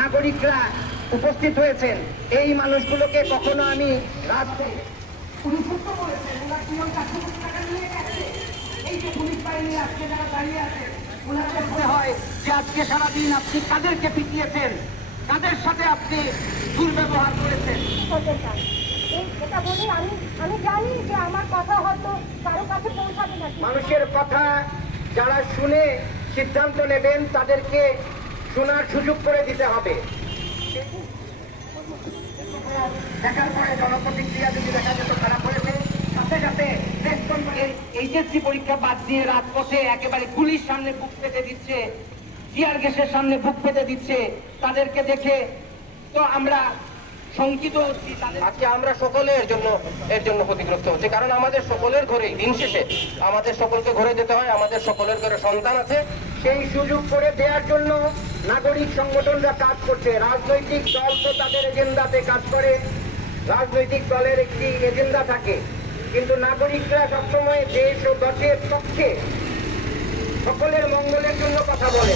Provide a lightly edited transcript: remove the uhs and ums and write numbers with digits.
নাগরিকরা উপস্থিত হয়েছেন, এই মানুষগুলোকে কখনো আমি রাজপথে হয় যে আজকে সারাদিন আপনি কাদেরকে পিটিয়েছেন, কাদের সাথে আপনি দুর্ব্যবহার করেছেন। এটা বলে আমি জানি যে আমার কথা হয়তো কারো কাছে পৌঁছাবে না। মানুষের কথা যারা শুনে সিদ্ধান্ত নেবেন তাদেরকে শোনার সুযোগ করে দিতে হবে। দেখার পরে জনপ্রতিক্রিয়া যদি দেখা যেত খারাপ হয়েছে, সাথে সাথে এইচএসসি পরীক্ষা বাদ দিয়ে রাজপথে একেবারে গুলির সামনে বুক পেতে দিচ্ছে, টিয়ার গ্যাসের সামনে বুক পেতে দিচ্ছে, তাদেরকে দেখে তো আমরা শঙ্কিত হচ্ছি। আজকে আমরা সকলে এর জন্য ক্ষতিগ্রস্ত হচ্ছে, কারণ আমাদের সকলের ঘরেই দিন শেষে আমাদের সকলকে ঘরে যেতে হয়, আমাদের সকলের ঘরে সন্তান আছে। সেই সুযোগ করে দেওয়ার জন্য নাগরিক সংগঠনরা কাজ করছে। রাজনৈতিক দল তো তাদের এজেন্ডাতে কাজ করে, রাজনৈতিক দলের একটি এজেন্ডা থাকে, কিন্তু নাগরিকরা সবসময় দেশ ও দেশের পক্ষে সকলের মঙ্গলের জন্য কথা বলে।